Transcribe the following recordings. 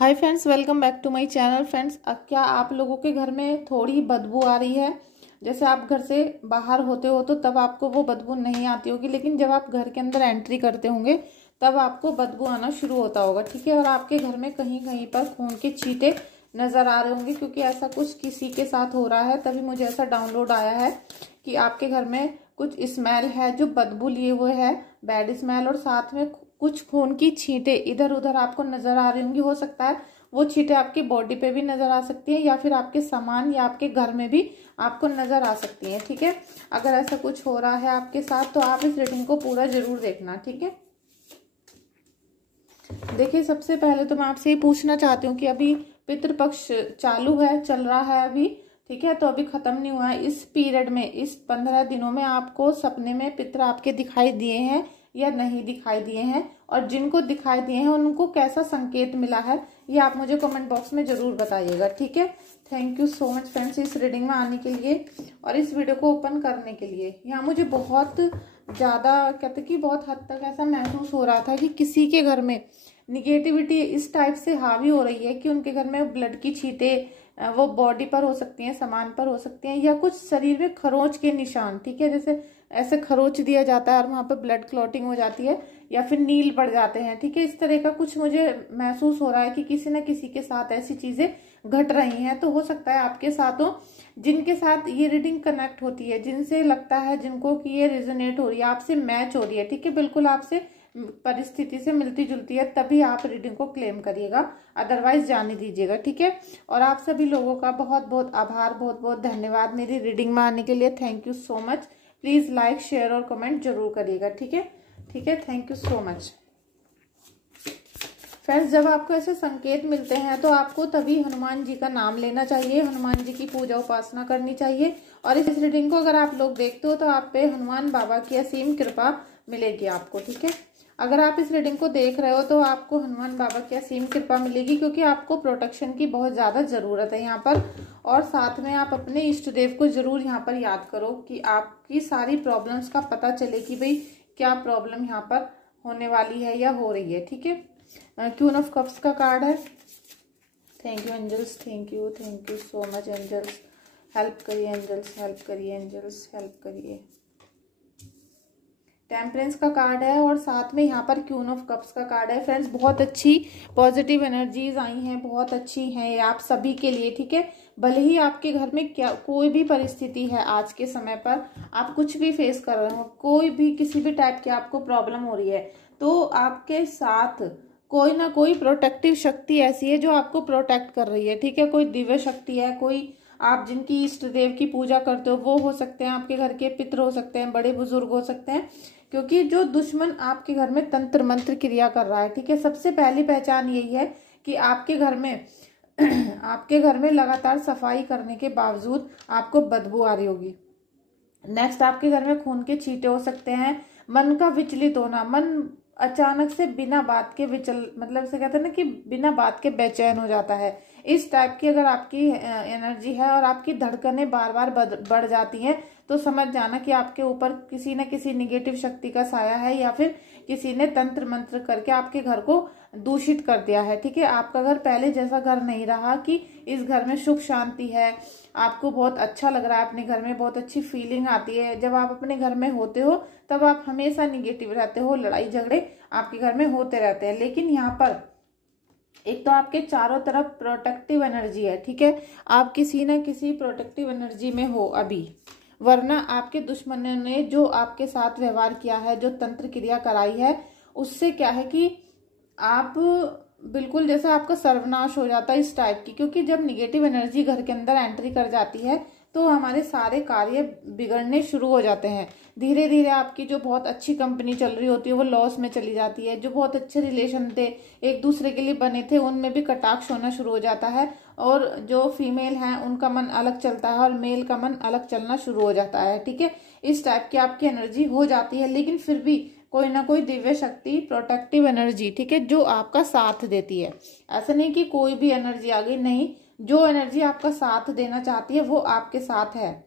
Hi friends, welcome back to my channel. Friends, क्या आप लोगों के घर में थोड़ी बदबू आ रही है? जैसे आप घर से बाहर होते हो तो तब आपको वो बदबू नहीं आती होगी, लेकिन जब आप घर के अंदर एंट्री करते होंगे तब आपको बदबू आना शुरू होता होगा। ठीक है, और आपके घर में कहीं कहीं पर खून के छींटे नजर आ रहे होंगे, क्योंकि ऐसा कुछ किसी के साथ हो रहा है। तभी मुझे ऐसा डाउनलोड आया है कि आपके घर में कुछ स्मेल है जो बदबू लिए हुए है, बैड स्मेल, और साथ में कुछ खून की छींटे इधर उधर आपको नजर आ रही होंगी। हो सकता है वो छींटे आपकी बॉडी पे भी नजर आ सकती है, या फिर आपके सामान या आपके घर में भी आपको नजर आ सकती है। ठीक है, अगर ऐसा कुछ हो रहा है आपके साथ तो आप इस रीडिंग को पूरा जरूर देखना। ठीक है, देखिए सबसे पहले तो मैं आपसे ये पूछना चाहती हूँ कि अभी पितृपक्ष चालू है, चल रहा है अभी। ठीक है, तो अभी खत्म नहीं हुआ है। इस पीरियड में, इस 15 दिनों में आपको सपने में पितृ आपके दिखाई दिए हैं या नहीं दिखाई दिए हैं, और जिनको दिखाई दिए हैं उनको कैसा संकेत मिला है, ये आप मुझे कमेंट बॉक्स में जरूर बताइएगा। ठीक है, thank you so much friends इस रीडिंग में आने के लिए और इस वीडियो को ओपन करने के लिए। यहाँ मुझे बहुत ज्यादा कहते कि बहुत हद तक ऐसा महसूस हो रहा था कि किसी के घर में निगेटिविटी इस टाइप से हावी हो रही है कि उनके घर में ब्लड की छींटे वो बॉडी पर हो सकती हैं, सामान पर हो सकती हैं, या कुछ शरीर में खरोंच के निशान। ठीक है, जैसे ऐसे खरोंच दिया जाता है और वहां पर ब्लड क्लॉटिंग हो जाती है, या फिर नील पड़ जाते हैं। ठीक है, इस तरह का कुछ मुझे महसूस हो रहा है कि किसी न किसी के साथ ऐसी चीजें घट रही हैं। तो हो सकता है आपके साथ हो, जिनके साथ ये रीडिंग कनेक्ट होती है, जिनसे लगता है जिनको कि ये रेजोनेट हो रही है, आपसे मैच हो रही है। ठीक है, बिल्कुल आपसे परिस्थिति से मिलती जुलती है, तभी आप रीडिंग को क्लेम करिएगा, अदरवाइज जाने दीजिएगा। ठीक है, और आप सभी लोगों का बहुत बहुत आभार, बहुत बहुत धन्यवाद मेरी रीडिंग में आने के लिए। Thank you so much. Please like, share और कमेंट जरूर करिएगा। ठीक है, ठीक है, thank you so much friends. जब आपको ऐसे संकेत मिलते हैं तो आपको तभी हनुमान जी का नाम लेना चाहिए, हनुमान जी की पूजा उपासना करनी चाहिए। और इस रीडिंग को अगर आप लोग देखते हो तो आप पे हनुमान बाबा की असीम कृपा मिलेगी आपको। ठीक है, अगर आप इस रीडिंग को देख रहे हो तो आपको हनुमान बाबा की असीम कृपा मिलेगी, क्योंकि आपको प्रोटेक्शन की बहुत ज्यादा जरूरत है यहाँ पर। और साथ में आप अपने इष्ट देव को जरूर यहाँ पर याद करो कि आपकी सारी प्रॉब्लम्स का पता चले कि भाई क्या प्रॉब्लम यहाँ पर होने वाली है या हो रही है। ठीक है, क्वीन ऑफ कप्स का कार्ड है। Thank you angels, thank you so much angels. Help करिए एंजल्स, हेल्प करिए एंजल्स, हेल्प करिए। टेम्परेंस का कार्ड है और साथ में यहाँ पर क्वीन ऑफ कप्स का कार्ड है। फ्रेंड्स, बहुत अच्छी पॉजिटिव एनर्जीज आई हैं, बहुत अच्छी हैं ये आप सभी के लिए। ठीक है, भले ही आपके घर में क्या कोई भी परिस्थिति है आज के समय पर, आप कुछ भी फेस कर रहे हो, कोई भी किसी भी टाइप की आपको प्रॉब्लम हो रही है, तो आपके साथ कोई ना कोई प्रोटेक्टिव शक्ति ऐसी है जो आपको प्रोटेक्ट कर रही है। ठीक है, कोई दिव्य शक्ति है, कोई आप जिनकी इष्ट देव की पूजा करते हो वो हो सकते हैं, आपके घर के पितर हो सकते हैं, बड़े बुजुर्ग हो सकते हैं, क्योंकि जो दुश्मन आपके घर में तंत्र मंत्र क्रिया कर रहा है। ठीक है, सबसे पहली पहचान यही है कि आपके घर में आपके घर में लगातार सफाई करने के बावजूद आपको बदबू आ रही होगी। नेक्स्ट, आपके घर में खून के छींटे हो सकते हैं, मन का विचलित होना, मन अचानक से बिना बात के मतलब से कहते हैं ना कि बिना बात के बेचैन हो जाता है। इस टाइप की अगर आपकी एनर्जी है और आपकी धड़कनें बार बार बढ़ जाती हैं, तो समझ जाना कि आपके ऊपर किसी न किसी निगेटिव शक्ति का साया है, या फिर किसी ने तंत्र मंत्र करके आपके घर को दूषित कर दिया है। ठीक है, आपका घर पहले जैसा घर नहीं रहा कि इस घर में सुख शांति है, आपको बहुत अच्छा लग रहा है, अपने घर में बहुत अच्छी फीलिंग आती है। जब आप अपने घर में होते हो तब आप हमेशा निगेटिव रहते हो, लड़ाई झगड़े आपके घर में होते रहते हैं। लेकिन यहाँ पर एक तो आपके चारों तरफ प्रोटेक्टिव एनर्जी है। ठीक है, आप किसी न किसी प्रोटेक्टिव एनर्जी में हो अभी, वरना आपके दुश्मनों ने जो आपके साथ व्यवहार किया है, जो तंत्र क्रिया कराई है, उससे क्या है कि आप बिल्कुल जैसे आपका सर्वनाश हो जाता है इस टाइप की। क्योंकि जब निगेटिव एनर्जी घर के अंदर एंट्री कर जाती है तो हमारे सारे कार्य बिगड़ने शुरू हो जाते हैं। धीरे धीरे आपकी जो बहुत अच्छी कंपनी चल रही होती है वो लॉस में चली जाती है। जो बहुत अच्छे रिलेशन थे, एक दूसरे के लिए बने थे, उनमें भी कटाक्ष होना शुरू हो जाता है, और जो फीमेल हैं उनका मन अलग चलता है और मेल का मन अलग चलना शुरू हो जाता है। ठीक है, इस टाइप की आपकी एनर्जी हो जाती है, लेकिन फिर भी कोई ना कोई दिव्य शक्ति, प्रोटेक्टिव एनर्जी, ठीक है, जो आपका साथ देती है। ऐसा नहीं कि कोई भी एनर्जी आ गई, नहीं, जो एनर्जी आपका साथ देना चाहती है वो आपके साथ है,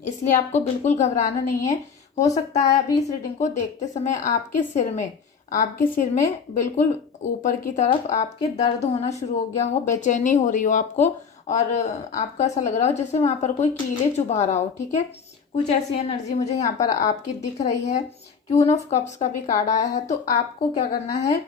इसलिए आपको बिल्कुल घबराना नहीं है। हो सकता है अभी इस रीडिंग को देखते समय आपके सिर में आपके सिर में बिल्कुल ऊपर की तरफ आपके दर्द होना शुरू हो गया हो, बेचैनी हो रही हो आपको, और आपका ऐसा लग रहा हो जैसे वहां पर कोई कीले चुभा रहा हो, ठीक है। कुछ ऐसी एनर्जी मुझे यहाँ पर आपकी दिख रही है। क्वीन ऑफ कप्स का भी कार्ड आया है। तो आपको क्या करना है,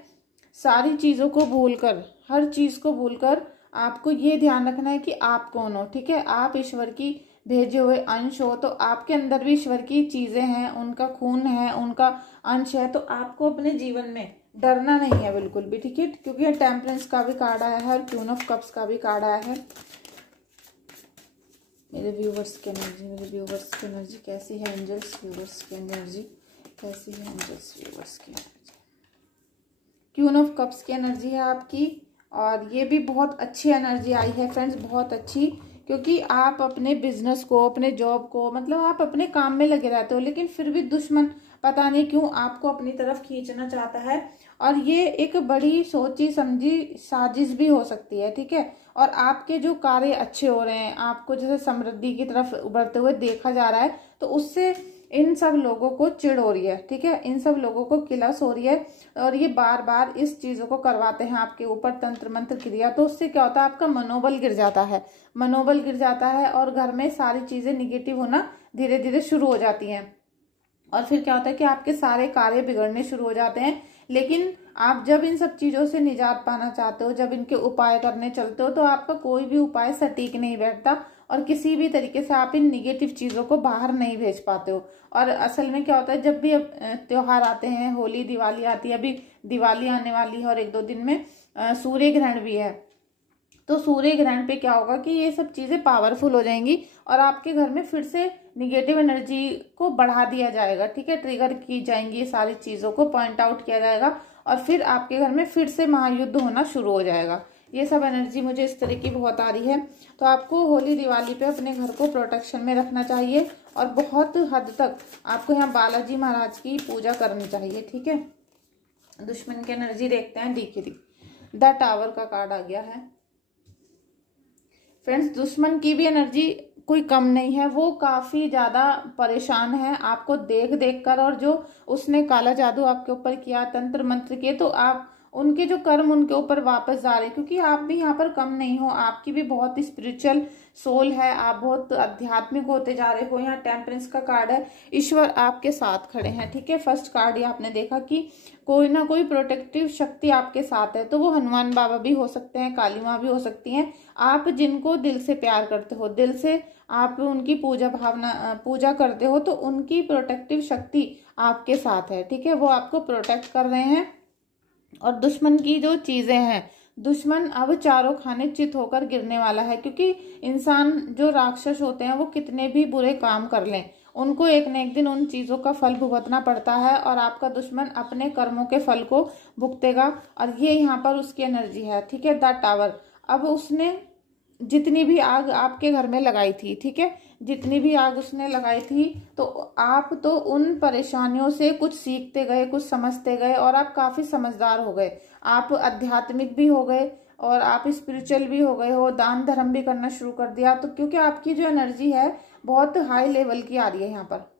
सारी चीजों को भूलकर, हर चीज को भूलकर आपको ये ध्यान रखना है कि आप कौन हो, ठीक है। आप ईश्वर की भेजे हुए अंश हो, तो आपके अंदर भी ईश्वर की चीजें हैं, उनका खून है, उनका अंश है। तो आपको अपने जीवन में डरना नहीं है बिल्कुल भी, ठीक है। क्योंकि टेम्परेंस का भी कार्ड आया है और क्वीन ऑफ कप्स का भी कार्ड आया है। मेरे व्यूवर्स की एनर्जी, मेरे व्यूवर्स की एनर्जी कैसी है एंजल्स, व्यूवर्स की एनर्जी कैसी है एंजल्स, व्यूवर्स की एनर्जी। क्वीन ऑफ कप्स की एनर्जी है आपकी, और ये भी बहुत अच्छी एनर्जी आई है फ्रेंड्स, बहुत अच्छी। क्योंकि आप अपने बिजनेस को, अपने जॉब को, मतलब आप अपने काम में लगे रहते हो, लेकिन फिर भी दुश्मन पता नहीं क्यों आपको अपनी तरफ खींचना चाहता है। और ये एक बड़ी सोची समझी साजिश भी हो सकती है, ठीक है। और आपके जो कार्य अच्छे हो रहे हैं, आपको जैसे समृद्धि की तरफ उभरते हुए देखा जा रहा है, तो उससे इन सब लोगों को चिढ़ हो रही है, ठीक है। इन सब लोगों को किलस हो रही है, और ये बार बार इस चीजों को करवाते हैं आपके ऊपर, तंत्र मंत्र क्रिया। तो उससे क्या होता है, आपका मनोबल गिर जाता है, मनोबल गिर जाता है, और घर में सारी चीजें निगेटिव होना धीरे धीरे शुरू हो जाती हैं। और फिर क्या होता है कि आपके सारे कार्य बिगड़ने शुरू हो जाते हैं। लेकिन आप जब इन सब चीजों से निजात पाना चाहते हो, जब इनके उपाय करने चलते हो, तो आपका कोई भी उपाय सटीक नहीं बैठता, और किसी भी तरीके से आप इन निगेटिव चीजों को बाहर नहीं भेज पाते हो। और असल में क्या होता है, जब भी अब त्योहार आते हैं, होली दिवाली आती है, अभी दिवाली आने वाली है, और 1-2 दिन में सूर्य ग्रहण भी है। तो सूर्य ग्रहण पे क्या होगा कि ये सब चीजें पावरफुल हो जाएंगी, और आपके घर में फिर से निगेटिव एनर्जी को बढ़ा दिया जाएगा, ठीक है। ट्रिगर की जाएंगी ये सारी चीजों को, पॉइंट आउट किया जाएगा, और फिर आपके घर में फिर से महायुद्ध होना शुरू हो जाएगा। ये सब एनर्जी मुझे इस तरह की बहुत आ रही है। तो आपको होली दिवाली पे अपने घर को प्रोटेक्शन में रखना चाहिए, और बहुत हद तक आपको यहाँ बालाजी महाराज की पूजा करनी चाहिए, ठीक है। दुश्मन की एनर्जी देखते हैं। डी द टावर का कार्ड आ गया है फ्रेंड्स। दुश्मन की भी एनर्जी कोई कम नहीं है, वो काफी ज्यादा परेशान है आपको देख देख कर, और जो उसने काला जादू आपके ऊपर किया, तंत्र मंत्र किए, तो आप उनके जो कर्म उनके ऊपर वापस जा रहे हैं। क्योंकि आप भी यहाँ पर कम नहीं हो, आपकी भी बहुत स्पिरिचुअल सोल है, आप बहुत आध्यात्मिक होते जा रहे हो। यहाँ टेम्परेंस का कार्ड है, ईश्वर आपके साथ खड़े हैं, ठीक है। फर्स्ट कार्ड ये आपने देखा कि कोई ना कोई प्रोटेक्टिव शक्ति आपके साथ है। तो वो हनुमान बाबा भी हो सकते हैं, काली माँ भी हो सकती हैं। आप जिनको दिल से प्यार करते हो, दिल से आप उनकी पूजा करते हो, तो उनकी प्रोटेक्टिव शक्ति आपके साथ है, ठीक है। वो आपको प्रोटेक्ट कर रहे हैं। और दुश्मन की जो चीजें हैं, दुश्मन अब चारों खाने चित होकर गिरने वाला है। क्योंकि इंसान जो राक्षस होते हैं, वो कितने भी बुरे काम कर लें, उनको एक न एक दिन उन चीजों का फल भुगतना पड़ता है, और आपका दुश्मन अपने कर्मों के फल को भुगतेगा। और ये यहाँ पर उसकी एनर्जी है, ठीक है। द टावर, अब उसने जितनी भी आग आपके घर में लगाई थी, ठीक है, जितनी भी आग उसने लगाई थी, तो आप तो उन परेशानियों से कुछ सीखते गए, कुछ समझते गए, और आप काफी समझदार हो गए। आप आध्यात्मिक भी हो गए, और आप स्पिरिचुअल भी हो गए हो, दान धर्म भी करना शुरू कर दिया। तो क्योंकि आपकी जो एनर्जी है बहुत हाई लेवल की आ रही है यहाँ पर,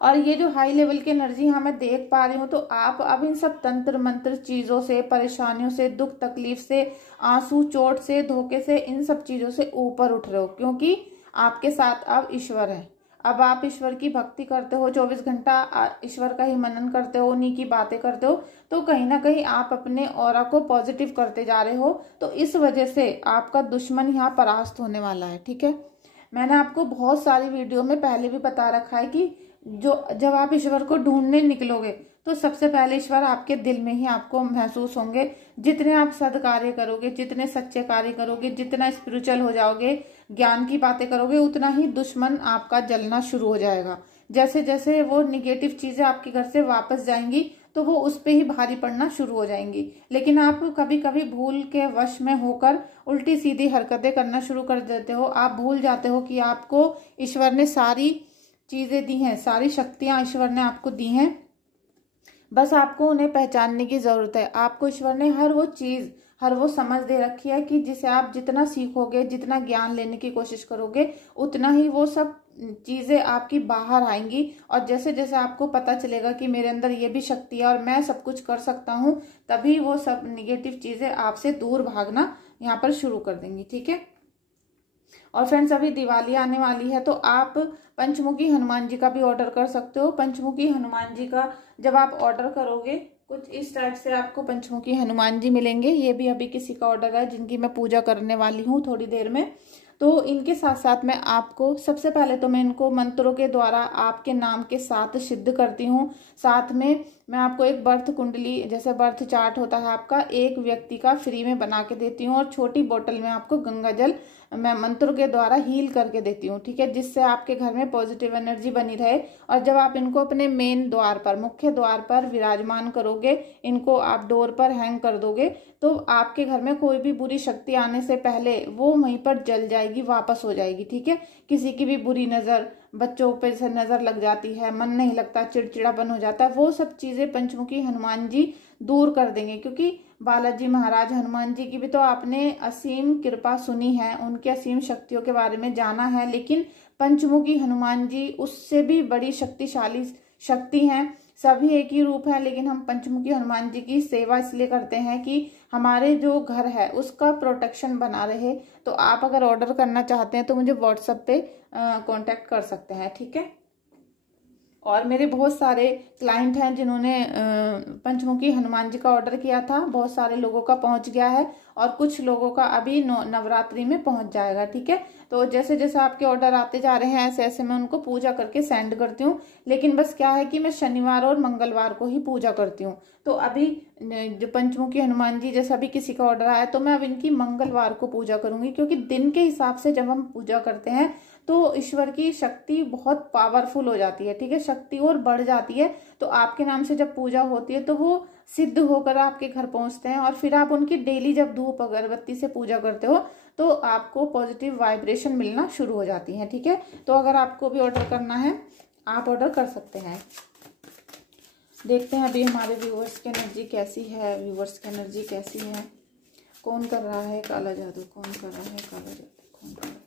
और ये जो हाई लेवल की एनर्जी यहाँ मैं देख पा रही हूँ, तो आप अब इन सब तंत्र मंत्र चीजों से, परेशानियों से, दुख तकलीफ से, आंसू चोट से, धोखे से, इन सब चीजों से ऊपर उठ रहे हो। क्योंकि आपके साथ अब ईश्वर है। अब आप ईश्वर की भक्ति करते हो, 24 घंटा ईश्वर का ही मनन करते हो, उन्हीं की बातें करते हो, तो कहीं ना कहीं आप अपने ऑरा को पॉजिटिव करते जा रहे हो। तो इस वजह से आपका दुश्मन यहाँ परास्त होने वाला है, ठीक है। मैंने आपको बहुत सारी वीडियो में पहले भी बता रखा है कि जब आप ईश्वर को ढूंढने निकलोगे, तो सबसे पहले ईश्वर आपके दिल में ही आपको महसूस होंगे। जितने आप सद्कार्य करोगे, जितने सच्चे कार्य करोगे, जितना स्पिरिचुअल हो जाओगे, ज्ञान की बातें करोगे, उतना ही दुश्मन आपका जलना शुरू हो जाएगा। जैसे जैसे वो निगेटिव चीजें आपके घर से वापस जाएंगी, तो वो उस पे ही भारी पड़ना शुरू हो जाएंगी। लेकिन आप कभी कभी भूल के वश में होकर उल्टी सीधी हरकतें करना शुरू कर देते हो। आप भूल जाते हो कि आपको ईश्वर ने सारी चीजें दी हैं, सारी शक्तियां ईश्वर ने आपको दी हैं, बस आपको उन्हें पहचानने की जरूरत है। आपको ईश्वर ने हर वो चीज, हर वो समझ दे रखी है कि जिसे आप जितना सीखोगे, जितना ज्ञान लेने की कोशिश करोगे, उतना ही वो सब चीज़ें आपकी बाहर आएंगी। और जैसे जैसे आपको पता चलेगा कि मेरे अंदर ये भी शक्ति है और मैं सब कुछ कर सकता हूँ, तभी वो सब निगेटिव चीज़ें आपसे दूर भागना यहाँ पर शुरू कर देंगी। ठीक है। और फ्रेंड्स, अभी दिवाली आने वाली है, तो आप पंचमुखी हनुमान जी का भी ऑर्डर कर सकते हो। पंचमुखी हनुमान जी का जब आप ऑर्डर करोगे, कुछ इस टाइप से आपको पंचमुखी हनुमान जी मिलेंगे। ये भी अभी किसी का ऑर्डर है जिनकी मैं पूजा करने वाली हूँ थोड़ी देर में। तो इनके साथ साथ मैं आपको सबसे पहले तो मैं इनको मंत्रों के द्वारा आपके नाम के साथ सिद्ध करती हूँ। साथ में मैं आपको एक बर्थ कुंडली, जैसे बर्थ चार्ट होता है आपका, एक व्यक्ति का फ्री में बना के देती हूँ। और छोटी बोतल में आपको गंगा जल मैं मंत्रों के द्वारा हील करके देती हूँ। ठीक है, जिससे आपके घर में पॉजिटिव एनर्जी बनी रहे। और जब आप इनको अपने मेन द्वार पर, मुख्य द्वार पर विराजमान करोगे, इनको आप डोर पर हैंग कर दोगे, तो आपके घर में कोई भी बुरी शक्ति आने से पहले वो वहीं पर जल जाएगी, वापस हो जाएगी। ठीक है। किसी की भी बुरी नजर, बच्चों पे से नजर लग जाती है, मन नहीं लगता, चिड़चिड़ापन हो जाता है, वो सब चीजें पंचमुखी हनुमान जी दूर कर देंगे। क्योंकि बालाजी महाराज हनुमान जी की भी तो आपने असीम कृपा सुनी है, उनके असीम शक्तियों के बारे में जाना है, लेकिन पंचमुखी हनुमान जी उससे भी बड़ी शक्तिशाली शक्ति हैं। सभी एक ही रूप है, लेकिन हम पंचमुखी हनुमान जी की सेवा इसलिए करते हैं कि हमारे जो घर है उसका प्रोटेक्शन बना रहे। तो आप अगर ऑर्डर करना चाहते हैं तो मुझे व्हाट्सएप पे कांटेक्ट कर सकते हैं। ठीक है। और मेरे बहुत सारे क्लाइंट हैं जिन्होंने पंचमुखी हनुमान जी का ऑर्डर किया था। बहुत सारे लोगों का पहुंच गया है और कुछ लोगों का अभी नवरात्रि में पहुंच जाएगा। ठीक है। तो जैसे जैसे आपके ऑर्डर आते जा रहे हैं, ऐसे ऐसे मैं उनको पूजा करके सेंड करती हूँ। लेकिन बस क्या है कि मैं शनिवार और मंगलवार को ही पूजा करती हूँ। तो अभी जो पंचमुखी हनुमान जी, जैसे अभी किसी का ऑर्डर आया, तो मैं अब इनकी मंगलवार को पूजा करूंगी। क्योंकि दिन के हिसाब से जब हम पूजा करते हैं तो ईश्वर की शक्ति बहुत पावरफुल हो जाती है। ठीक है, शक्ति और बढ़ जाती है। तो आपके नाम से जब पूजा होती है तो वो सिद्ध होकर आपके घर पहुंचते हैं। और फिर आप उनकी डेली जब धूप अगरबत्ती से पूजा करते हो तो आपको पॉजिटिव वाइब्रेशन मिलना शुरू हो जाती है। ठीक है। तो अगर आपको भी ऑर्डर करना है, आप ऑर्डर कर सकते हैं। देखते हैं अभी हमारे व्यूअर्स की एनर्जी कैसी है। व्यूअर्स की एनर्जी कैसी है? कौन कर रहा है काला जादू? कौन कर रहा है काला जादू? कौन कर रहा है?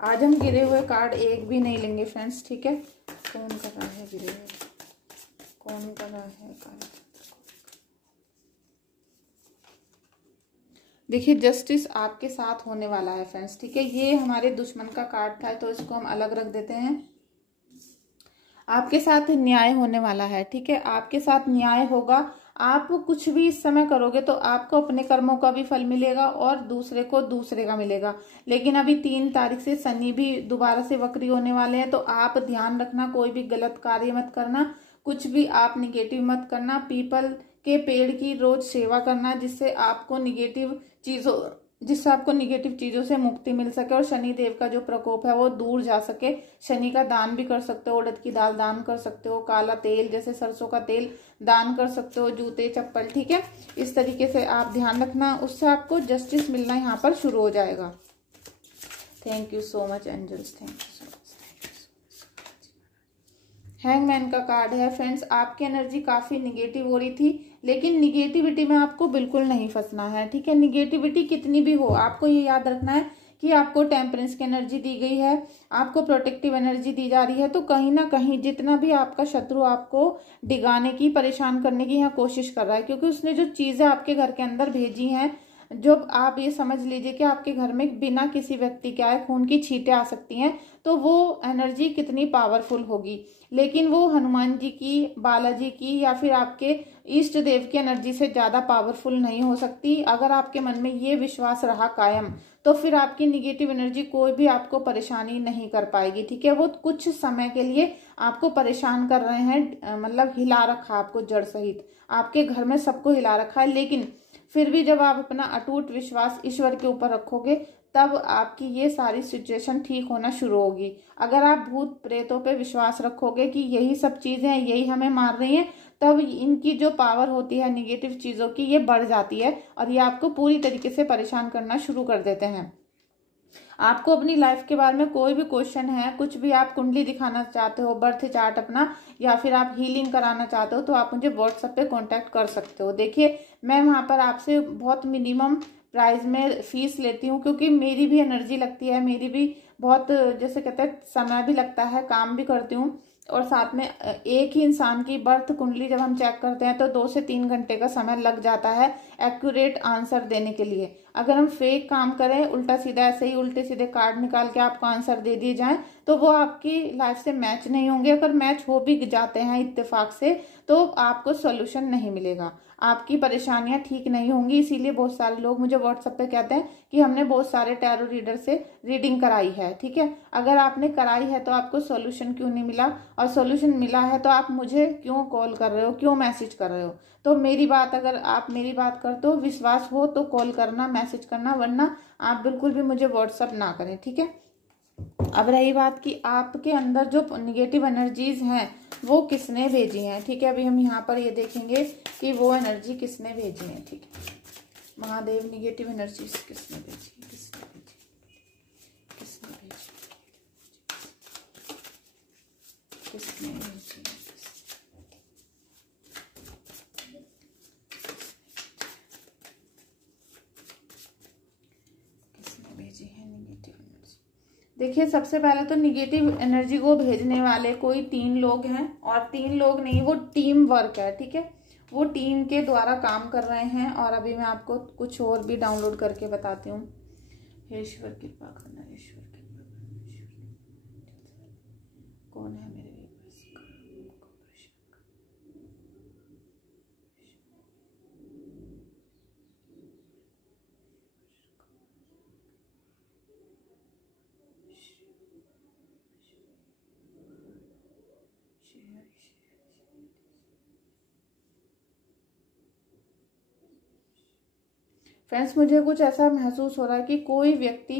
आज हम गिरे हुए कार्ड एक भी नहीं लेंगे फ्रेंड्स। ठीक है। कौन कर रहा है गिरे हुए? कौन कर रहा है काला? देखिए, जस्टिस आपके साथ होने वाला है फ्रेंड्स। ठीक है। ये हमारे दुश्मन का कार्ड था, तो इसको हम अलग रख देते हैं। आपके साथ न्याय होने वाला है। ठीक है, आपके साथ न्याय होगा। आप कुछ भी इस समय करोगे तो आपको अपने कर्मों का भी फल मिलेगा और दूसरे को दूसरे का मिलेगा। लेकिन अभी 3 तारीख से शनि भी दोबारा से वक्री होने वाले हैं। तो आप ध्यान रखना, कोई भी गलत कार्य मत करना, कुछ भी आप निगेटिव मत करना। पीपल के पेड़ की रोज सेवा करना, जिससे आपको निगेटिव चीजों से मुक्ति मिल सके और शनि देव का जो प्रकोप है वो दूर जा सके। शनि का दान भी कर सकते हो, उड़द की दाल दान कर सकते हो, काला तेल जैसे सरसों का तेल दान कर सकते हो, जूते चप्पल। ठीक है, इस तरीके से आप ध्यान रखना, उससे आपको जस्टिस मिलना यहाँ पर शुरू हो जाएगा। Thank you so much angels, thank you so much. Hangman का कार्ड है फ्रेंड्स। आपकी एनर्जी काफी निगेटिव हो रही थी, लेकिन निगेटिविटी में आपको बिल्कुल नहीं फंसना है। ठीक है, निगेटिविटी कितनी भी हो, आपको ये याद रखना है कि आपको टेम्परेंस की एनर्जी दी गई है, आपको प्रोटेक्टिव एनर्जी दी जा रही है। तो कहीं ना कहीं जितना भी आपका शत्रु आपको डिगाने की, परेशान करने की यहाँ कोशिश कर रहा है, क्योंकि उसने जो चीजें आपके घर के अंदर भेजी हैं, जब आप ये समझ लीजिए कि आपके घर में बिना किसी व्यक्ति के आए खून की छींटें आ सकती हैं, तो वो एनर्जी कितनी पावरफुल होगी। लेकिन वो हनुमान जी की, बालाजी की या फिर आपके इष्ट देव की एनर्जी से ज्यादा पावरफुल नहीं हो सकती। अगर आपके मन में ये विश्वास रहा कायम, तो फिर आपकी निगेटिव एनर्जी कोई भी आपको परेशानी नहीं कर पाएगी। ठीक है, वो कुछ समय के लिए आपको परेशान कर रहे हैं, मतलब हिला रखा आपको जड़ सहित, आपके घर में सबको हिला रखा है। लेकिन फिर भी जब आप अपना अटूट विश्वास ईश्वर के ऊपर रखोगे, तब आपकी ये सारी सिचुएशन ठीक होना शुरू होगी। अगर आप भूत प्रेतों पे विश्वास रखोगे कि यही सब चीजें हैं, यही हमें मार रही हैं, तब इनकी जो पावर होती है निगेटिव चीजों की, ये बढ़ जाती है और ये आपको पूरी तरीके से परेशान करना शुरू कर देते हैं। आपको अपनी लाइफ के बारे में कोई भी क्वेश्चन है, कुछ भी आप कुंडली दिखाना चाहते हो, बर्थ चार्ट अपना, या फिर आप हीलिंग कराना चाहते हो, तो आप मुझे व्हाट्सएप पे कांटेक्ट कर सकते हो। देखिए, मैं वहां पर आपसे बहुत मिनिमम प्राइस में फीस लेती हूँ, क्योंकि मेरी भी एनर्जी लगती है, मेरी भी बहुत जैसे कहते हैं समय भी लगता है, काम भी करती हूँ। और साथ में एक ही इंसान की बर्थ कुंडली जब हम चेक करते हैं तो 2 से 3 घंटे का समय लग जाता है एक्यूरेट आंसर देने के लिए। अगर हम फेक काम करें, उल्टा सीधा ऐसे ही उल्टे सीधे कार्ड निकाल के आपको आंसर दे दिए जाएं, तो वो आपकी लाइफ से मैच नहीं होंगे। अगर मैच हो भी जाते हैं इत्तेफाक से, तो आपको सोल्यूशन नहीं मिलेगा, आपकी परेशानियां ठीक नहीं होंगी। इसीलिए बहुत सारे लोग मुझे व्हाट्सएप पे कहते हैं कि हमने बहुत सारे टैरो रीडर से रीडिंग कराई है। ठीक है, अगर आपने कराई है तो आपको सॉल्यूशन क्यों नहीं मिला, और सॉल्यूशन मिला है तो आप मुझे क्यों कॉल कर रहे हो, क्यों मैसेज कर रहे हो। तो मेरी बात, अगर आप मेरी बात करते हो, विश्वास हो तो कॉल करना, मैसेज करना, वरना आप बिल्कुल भी मुझे व्हाट्सएप ना करें। ठीक है, अब रही बात कि आपके अंदर जो निगेटिव एनर्जीज हैं वो किसने भेजी हैं। ठीक है, अभी हम यहाँ पर ये देखेंगे कि वो एनर्जी किसने भेजी है। ठीक है, महादेव निगेटिव एनर्जीज किसने भेजी, किसने भेजी, किसने भेजी, किसने भेजी, किसने भेजी है निगेटिव एनर्जी। देखिए, सबसे पहले तो निगेटिव एनर्जी को भेजने वाले कोई 3 लोग हैं, और 3 लोग नहीं, वो टीम वर्क है। ठीक है, वो टीम के द्वारा काम कर रहे हैं। और अभी मैं आपको कुछ और भी डाउनलोड करके बताती हूँ। हे ईश्वर कृपा करना, ईश्वर कृपा करना, कौन है मेरे फ्रेंड्स, मुझे कुछ ऐसा महसूस हो रहा है कि कोई व्यक्ति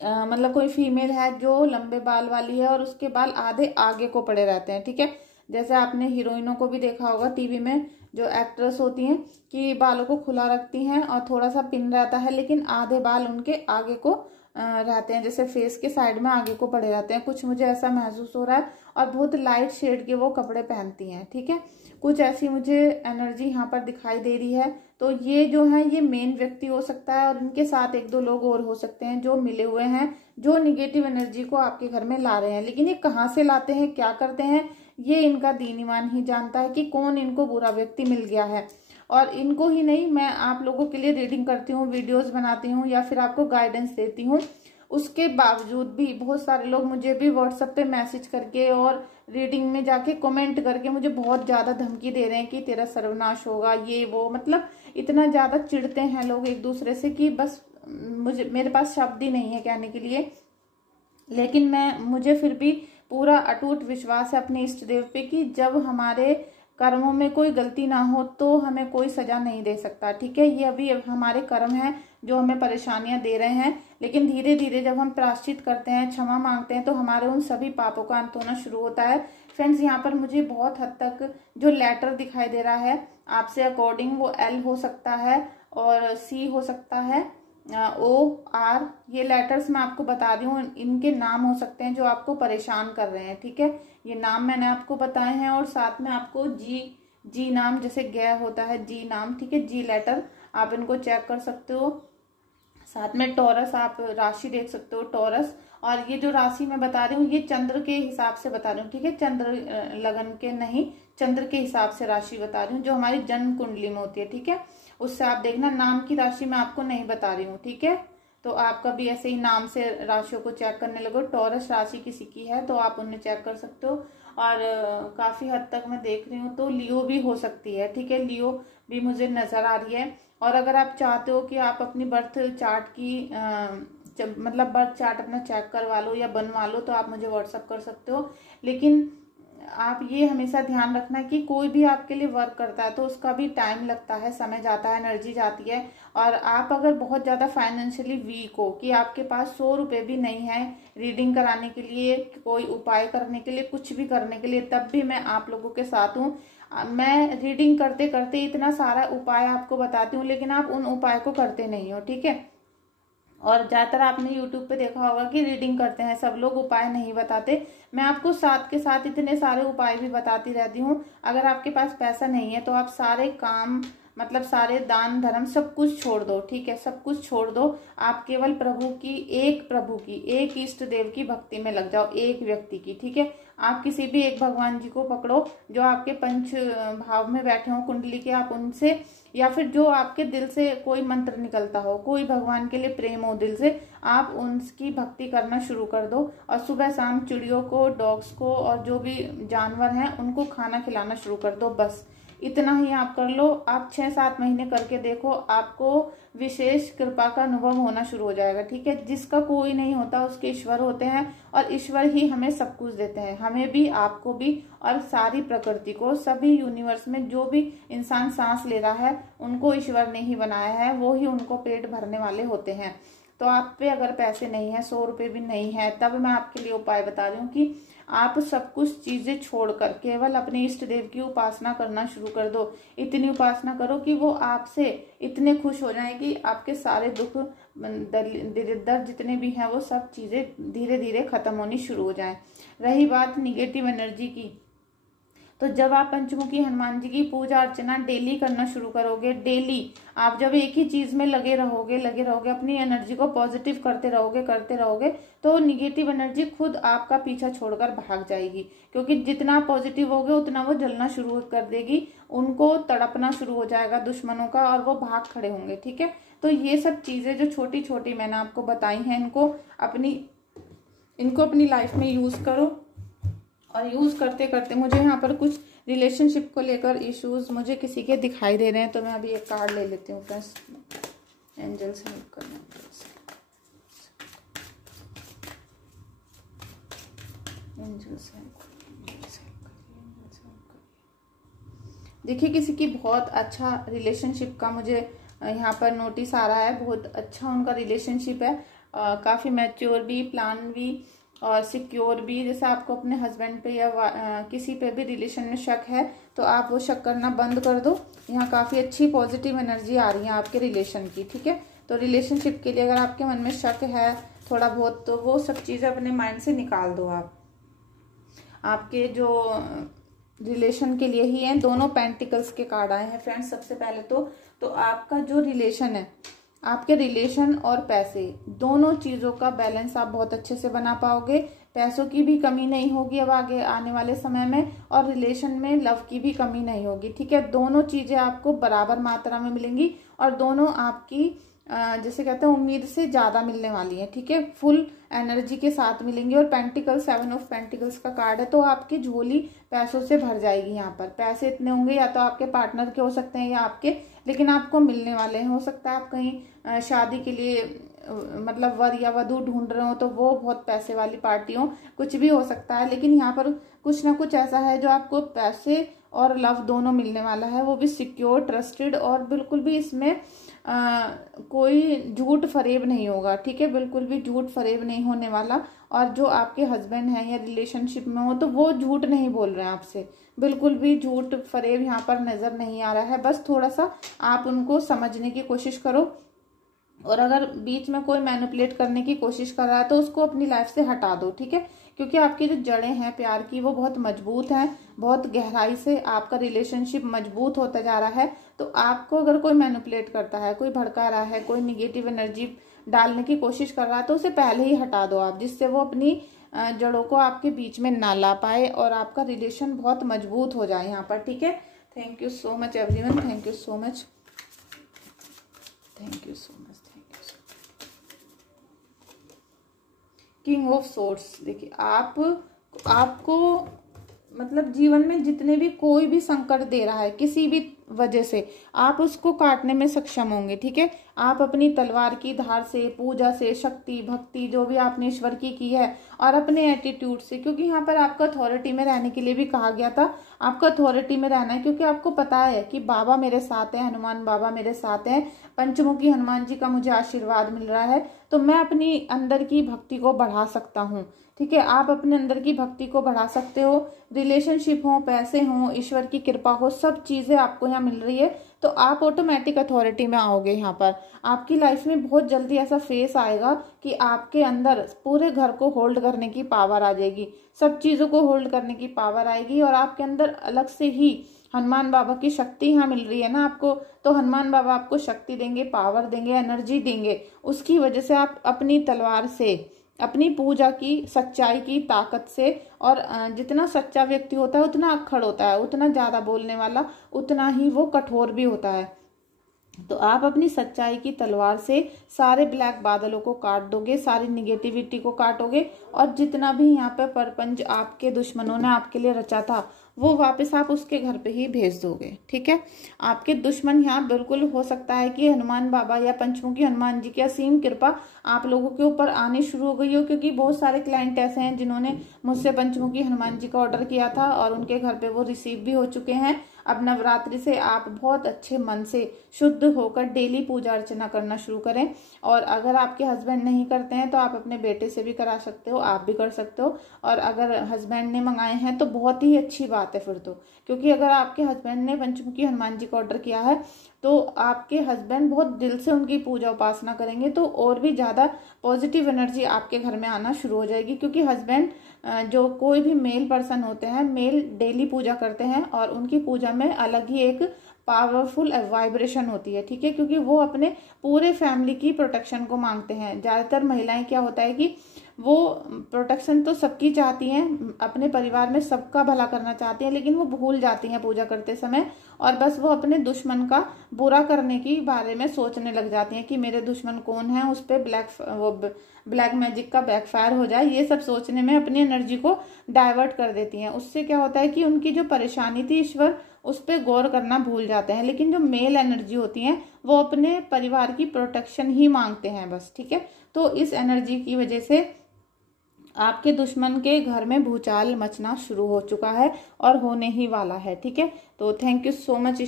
मतलब कोई फीमेल है जो लंबे बाल वाली है, और उसके बाल आधे आगे को पड़े रहते हैं। ठीक है, जैसे आपने हीरोइनों को भी देखा होगा टीवी में, जो एक्ट्रेस होती हैं कि बालों को खुला रखती हैं और थोड़ा सा पिन रहता है, लेकिन आधे बाल उनके आगे को रहते हैं, जैसे फेस के साइड में आगे को पड़े रहते हैं। कुछ मुझे ऐसा महसूस हो रहा है, और बहुत लाइट शेड के वो कपड़े पहनती हैं। ठीक है, कुछ ऐसी मुझे एनर्जी यहाँ पर दिखाई दे रही है। तो ये जो है, ये मेन व्यक्ति हो सकता है, और इनके साथ 1-2 लोग और हो सकते हैं जो मिले हुए हैं, जो निगेटिव एनर्जी को आपके घर में ला रहे हैं। लेकिन ये कहाँ से लाते हैं, क्या करते हैं, ये इनका दीन ईमान ही जानता है कि कौन इनको बुरा व्यक्ति मिल गया है। और इनको ही नहीं, मैं आप लोगों के लिए रीडिंग करती हूँ, वीडियोस बनाती हूँ, या फिर आपको गाइडेंस देती हूँ, उसके बावजूद भी बहुत सारे लोग मुझे भी व्हाट्सएप पे मैसेज करके और रीडिंग में जाके कमेंट करके मुझे बहुत ज्यादा धमकी दे रहे हैं कि तेरा सर्वनाश होगा, ये वो, मतलब इतना ज्यादा चिढ़ते हैं लोग एक दूसरे से कि बस मेरे पास शब्द ही नहीं है कहने के लिए। लेकिन मुझे फिर भी पूरा अटूट विश्वास है अपने इष्ट देव पे कि जब हमारे कर्मों में कोई गलती ना हो तो हमें कोई सजा नहीं दे सकता। ठीक है, ये अभी हमारे कर्म हैं जो हमें परेशानियां दे रहे हैं, लेकिन धीरे धीरे जब हम प्रायश्चित करते हैं, क्षमा मांगते हैं, तो हमारे उन सभी पापों का अंत होना शुरू होता है। फ्रेंड्स, यहाँ पर मुझे बहुत हद तक जो लेटर दिखाई दे रहा है आपसे अकॉर्डिंग, वो L हो सकता है और C हो सकता है, OR, ये लेटर्स मैं आपको बता रही हूँ, इनके नाम हो सकते हैं जो आपको परेशान कर रहे हैं। ठीक है, ये नाम मैंने आपको बताए हैं, और साथ में आपको जी नाम, जैसे गय होता है जी नाम। ठीक है, जी लेटर, आप इनको चेक कर सकते हो। साथ में टॉरस, आप राशि देख सकते हो टॉरस। और ये जो राशि मैं बता रही हूँ ये चंद्र के हिसाब से बता रही हूँ। ठीक है, चंद्र लगन के नहीं, चंद्र के हिसाब से राशि बता रही हूँ जो हमारी जन्म कुंडली में होती है। ठीक है, उससे आप देखना, नाम की राशि मैं आपको नहीं बता रही हूँ। ठीक है, तो आप कभी ऐसे ही नाम से राशियों को चेक करने लगो, टॉरस राशि किसी की है तो आप उन्हें चेक कर सकते हो। और काफी हद तक मैं देख रही हूँ तो लियो भी हो सकती है। ठीक है, लियो भी मुझे नजर आ रही है। और अगर आप चाहते हो कि आप अपनी बर्थ चार्ट की मतलब बर्थ चार्ट अपना चेक करवा लो या बनवा लो, तो आप मुझे व्हाट्सअप कर सकते हो। लेकिन आप ये हमेशा ध्यान रखना कि कोई भी आपके लिए वर्क करता है तो उसका भी टाइम लगता है, समय जाता है, एनर्जी जाती है। और आप अगर बहुत ज्यादा फाइनेंशियली वीक हो कि आपके पास 100 रुपए भी नहीं है रीडिंग कराने के लिए, कोई उपाय करने के लिए, कुछ भी करने के लिए, तब भी मैं आप लोगों के साथ हूँ। मैं रीडिंग करते करते इतना सारा उपाय आपको बताती हूँ, लेकिन आप उन उपाय को करते नहीं हो। ठीक है, और ज्यादातर आपने यूट्यूब पे देखा होगा कि रीडिंग करते हैं सब लोग, उपाय नहीं बताते। मैं आपको साथ के साथ इतने सारे उपाय भी बताती रहती हूँ। अगर आपके पास पैसा नहीं है तो आप सारे काम मतलब सारे दान धर्म सब कुछ छोड़ दो, ठीक है, सब कुछ छोड़ दो। आप केवल प्रभु की एक इष्ट देव की भक्ति में लग जाओ, एक व्यक्ति की, ठीक है। आप किसी भी एक भगवान जी को पकड़ो जो आपके पंच भाव में बैठे हो कुंडली के, आप उनसे, या फिर जो आपके दिल से कोई मंत्र निकलता हो, कोई भगवान के लिए प्रेम हो दिल से, आप उनकी भक्ति करना शुरू कर दो। और सुबह शाम चिड़ियों को, डॉग्स को और जो भी जानवर हैं उनको खाना खिलाना शुरू कर दो। बस इतना ही आप कर लो। आप 6-7 महीने करके देखो, आपको विशेष कृपा का अनुभव होना शुरू हो जाएगा, ठीक है। जिसका कोई नहीं होता उसके ईश्वर होते हैं, और ईश्वर ही हमें सब कुछ देते हैं, हमें भी, आपको भी, और सारी प्रकृति को। सभी यूनिवर्स में जो भी इंसान सांस ले रहा है उनको ईश्वर ने ही बनाया है, वो ही उनको पेट भरने वाले होते हैं। तो आप पे अगर पैसे नहीं है, 100 रुपये भी नहीं है, तब मैं आपके लिए उपाय बता रही हूँ कि आप सब कुछ चीजें छोड़कर केवल अपने इष्ट देव की उपासना करना शुरू कर दो। इतनी उपासना करो कि वो आपसे इतने खुश हो जाए कि आपके सारे दुख दरिद्र जितने भी हैं वो सब चीजें धीरे धीरे खत्म होनी शुरू हो जाए। रही बात निगेटिव एनर्जी की, तो जब आप पंचमुखी हनुमान जी की पूजा अर्चना डेली करना शुरू करोगे, डेली आप जब एक ही चीज में लगे रहोगे अपनी एनर्जी को पॉजिटिव करते रहोगे, तो निगेटिव एनर्जी खुद आपका पीछा छोड़कर भाग जाएगी। क्योंकि जितना पॉजिटिव होगे उतना वो जलना शुरू कर देगी, उनको तड़पना शुरू हो जाएगा दुश्मनों का, और वो भाग खड़े होंगे, ठीक है। तो ये सब चीजें जो छोटी छोटी मैंने आपको बताई हैं, इनको अपनी लाइफ में यूज करो। और यूज करते करते मुझे यहाँ पर कुछ रिलेशनशिप को लेकर इश्यूज मुझे किसी के दिखाई दे रहे हैं, तो मैं अभी एक कार्ड ले लेती हूँ फ्रेंड्स। एंजल्स हेल्प करना, एंजल्स देखिए किसी की बहुत अच्छा रिलेशनशिप का मुझे यहाँ पर नोटिस आ रहा है। बहुत अच्छा उनका रिलेशनशिप है, काफी मैच्योर भी, प्लान भी और सिक्योर भी। जैसे आपको अपने हस्बैंड पे या किसी पे भी रिलेशन में शक है तो आप वो शक करना बंद कर दो। यहाँ काफी अच्छी पॉजिटिव एनर्जी आ रही है आपके रिलेशन की, ठीक है। तो रिलेशनशिप के लिए अगर आपके मन में शक है थोड़ा बहुत, तो वो सब चीजें अपने माइंड से निकाल दो आप। आपके जो रिलेशन के लिए ही है, दोनों पेंटिकल्स के कार्ड आए हैं फ्रेंड्स। सबसे पहले तो आपका जो रिलेशन है, आपके रिलेशन और पैसे दोनों चीजों का बैलेंस आप बहुत अच्छे से बना पाओगे। पैसों की भी कमी नहीं होगी अब आगे आने वाले समय में, और रिलेशन में लव की भी कमी नहीं होगी, ठीक है। दोनों चीजें आपको बराबर मात्रा में मिलेंगी और दोनों आपकी जैसे कहते हैं उम्मीद से ज्यादा मिलने वाली है, ठीक है। फुल एनर्जी के साथ मिलेंगी। और पेंटिकल 7 ऑफ पेंटिकल्स का कार्ड है, तो आपकी झोली पैसों से भर जाएगी। यहाँ पर पैसे इतने होंगे, या तो आपके पार्टनर के हो सकते हैं या आपके, लेकिन आपको मिलने वाले हैं। हो सकता है आप कहीं शादी के लिए मतलब वर या वधू ढूंढ रहे हो, तो वो बहुत पैसे वाली पार्टी हो, कुछ भी हो सकता है। लेकिन यहाँ पर कुछ ना कुछ ऐसा है जो आपको पैसे और लव दोनों मिलने वाला है, वो भी सिक्योर, ट्रस्टेड, और बिल्कुल भी इसमें कोई झूठ फरेब नहीं होगा, ठीक है। बिल्कुल भी झूठ फरेब नहीं होने वाला। और जो आपके हस्बैंड हैं या रिलेशनशिप में हो, तो वो झूठ नहीं बोल रहे हैं आपसे, बिल्कुल भी झूठ फरेब यहाँ पर नजर नहीं आ रहा है। बस थोड़ा सा आप उनको समझने की कोशिश करो, और अगर बीच में कोई मैनिपुलेट करने की कोशिश कर रहा है तो उसको अपनी लाइफ से हटा दो, ठीक है। क्योंकि आपकी जो जड़ें हैं प्यार की वो बहुत मजबूत हैं, बहुत गहराई से आपका रिलेशनशिप मजबूत होता जा रहा है। तो आपको अगर कोई मैनिपुलेट करता है, कोई भड़का रहा है, कोई निगेटिव एनर्जी डालने की कोशिश कर रहा है, तो उसे पहले ही हटा दो आप, जिससे वो अपनी जड़ों को आपके बीच में ना ला पाए और आपका रिलेशन बहुत मजबूत हो जाए यहाँ पर, ठीक है। Thank you so much everyone, thank you so much, thank you so much, thank you so much. King of swords, देखिए आपको मतलब जीवन में जितने भी कोई भी संकट दे रहा है किसी भी वजह से, आप उसको काटने में सक्षम होंगे, ठीक है। आप अपनी तलवार की धार से, पूजा से, शक्ति भक्ति जो भी आपने ईश्वर की है, और अपने एटीट्यूड से, क्योंकि यहाँ पर आपको अथॉरिटी में रहने के लिए भी कहा गया था। आपको अथॉरिटी में रहना है, क्योंकि आपको पता है कि बाबा मेरे साथ है, हनुमान बाबा मेरे साथ है, पंचमुखी हनुमान जी का मुझे आशीर्वाद मिल रहा है, तो मैं अपनी अंदर की भक्ति को बढ़ा सकता हूँ, ठीक है। आप अपने अंदर की भक्ति को बढ़ा सकते हो। रिलेशनशिप हो, पैसे हो, ईश्वर की कृपा हो, सब चीजें आपको यहाँ मिल रही है, तो आप ऑटोमेटिक अथॉरिटी में आओगे। यहाँ पर आपकी लाइफ में बहुत जल्दी ऐसा फेस आएगा कि आपके अंदर पूरे घर को होल्ड करने की पावर आ जाएगी, सब चीजों को होल्ड करने की पावर आएगी, और आपके अंदर अलग से ही हनुमान बाबा की शक्ति यहाँ मिल रही है ना आपको, तो हनुमान बाबा आपको शक्ति देंगे, पावर देंगे, एनर्जी देंगे। उसकी वजह से आप अपनी तलवार से, अपनी पूजा की सच्चाई की ताकत से, और जितना सच्चा व्यक्ति होता है उतना अक्खड़ होता है, उतना ज्यादा बोलने वाला, उतना ही वो कठोर भी होता है। तो आप अपनी सच्चाई की तलवार से सारे ब्लैक बादलों को काट दोगे, सारी निगेटिविटी को काटोगे, और जितना भी यहाँ पे परपंच आपके दुश्मनों ने आपके लिए रचा था वो वापस आप उसके घर पे ही भेज दोगे। ठीक है, आपके दुश्मन यहाँ बिल्कुल हो सकता है कि हनुमान बाबा या पंचमुखी हनुमान जी की असीम कृपा आप लोगों के ऊपर आनी शुरू हो गई हो, क्योंकि बहुत सारे क्लाइंट ऐसे हैं जिन्होंने मुझसे पंचमुखी हनुमान जी का ऑर्डर किया था और उनके घर पे वो रिसीव भी हो चुके हैं। अब नवरात्रि से आप बहुत अच्छे मन से शुद्ध होकर डेली पूजा अर्चना करना शुरू करें। और अगर आपके हस्बैंड नहीं करते हैं तो आप अपने बेटे से भी करा सकते हो, आप भी कर सकते हो। और अगर हस्बैंड ने मंगाए हैं तो बहुत ही अच्छी बात है फिर तो, क्योंकि अगर आपके हस्बैंड ने पंचमुखी हनुमान जी का ऑर्डर किया है तो आपके हस्बैंड बहुत दिल से उनकी पूजा उपासना करेंगे, तो और भी ज्यादा पॉजिटिव एनर्जी आपके घर में आना शुरू हो जाएगी। क्योंकि हस्बैंड जो कोई भी मेल पर्सन होते हैं, मेल डेली पूजा करते हैं और उनकी पूजा में अलग ही एक पावरफुल वाइब्रेशन होती है। ठीक है, क्योंकि वो अपने पूरे फैमिली की प्रोटेक्शन को मांगते हैं। ज्यादातर महिलाएं क्या होता है कि वो प्रोटेक्शन तो सबकी चाहती हैं, अपने परिवार में सबका भला करना चाहती हैं, लेकिन वो भूल जाती हैं पूजा करते समय, और बस वो अपने दुश्मन का बुरा करने की बारे में सोचने लग जाती हैं कि मेरे दुश्मन कौन है, उस पर ब्लैक मैजिक का बैकफायर हो जाए, ये सब सोचने में अपनी एनर्जी को डाइवर्ट कर देती हैं। उससे क्या होता है कि उनकी जो परेशानी थी ईश्वर उस पर गौर करना भूल जाते हैं। लेकिन जो मेल एनर्जी होती है वो अपने परिवार की प्रोटेक्शन ही मांगते हैं बस। ठीक है, तो इस एनर्जी की वजह से आपके दुश्मन के घर में भूचाल मचना शुरू हो चुका है और होने ही वाला है। ठीक है, तो थैंक यू सो मच।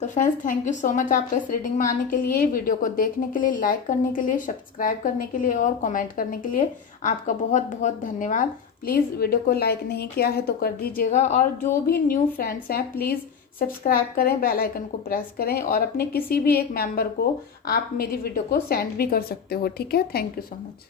तो friends, thank you so much आपका इस रीडिंग में आने के लिए, वीडियो को देखने के लिए, लाइक करने के लिए, सब्सक्राइब करने के लिए और कमेंट करने के लिए आपका बहुत बहुत धन्यवाद। प्लीज़ वीडियो को लाइक नहीं किया है तो कर दीजिएगा, और जो भी न्यू फ्रेंड्स हैं प्लीज़ सब्सक्राइब करें, बेल आइकन को प्रेस करें, और अपने किसी भी एक मेंबर को आप मेरी वीडियो को सेंड भी कर सकते हो। ठीक है, थैंक यू सो मच।